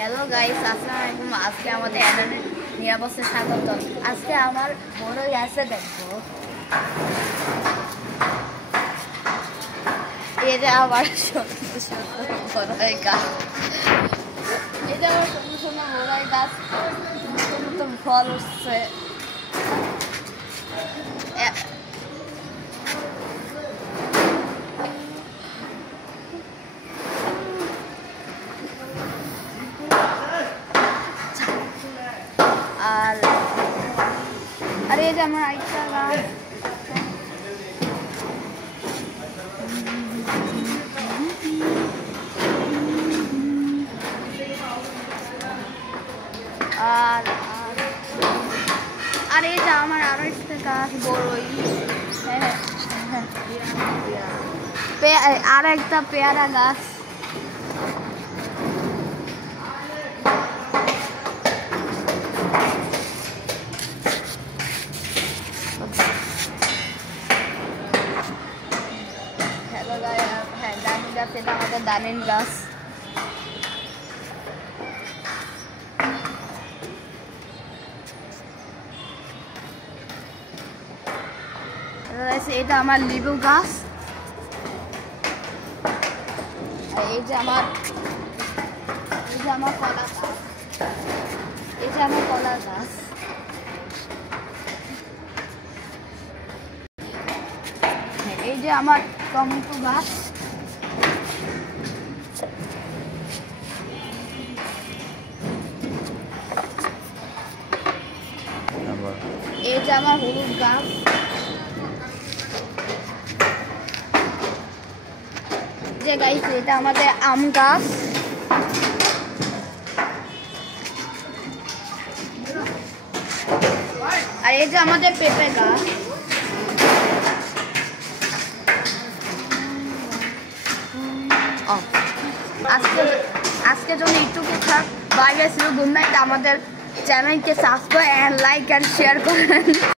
Hello guys, আসসালামু আলাইকুম। আজকে আমাদের অ্যাডানের নিয়ে বসে স্বাগত। আজকে আমার বড় গাছে দেখবো, এটা আবার সুন্দর সুন্দর বড়ই গাছ, এটা আবার সুন্দর সুন্দর বড়ই গাছ, নতুন নতুন ফল উঠছে। আর এই যে আমার আরেকটা গাছ, আর এই যে আমার আরো একটা গাছ বড়ই, আর একটা পেয়ারা গাছ। হ্যালো গাইস, হ্যাঁ দানিন গাছ, এটা আমাদের দানিন গাছ। এটা আমার লেবু গাছ, আর এই যে আমার কলা গাছ, এই যে আমার কলা গাছ। এই যে আমার টমেটো গাছ, এই যে আমার হলুদ গাছ, যে গাইস এটা আমাদের আম গাছ, আর এই যে আমাদের পেঁপে গাছ। আজকে জন্য একটুকু থাক, বাই গাইস, গুড নাইট। আমাদের চ্যানেলকে subscribe and like and share করেন।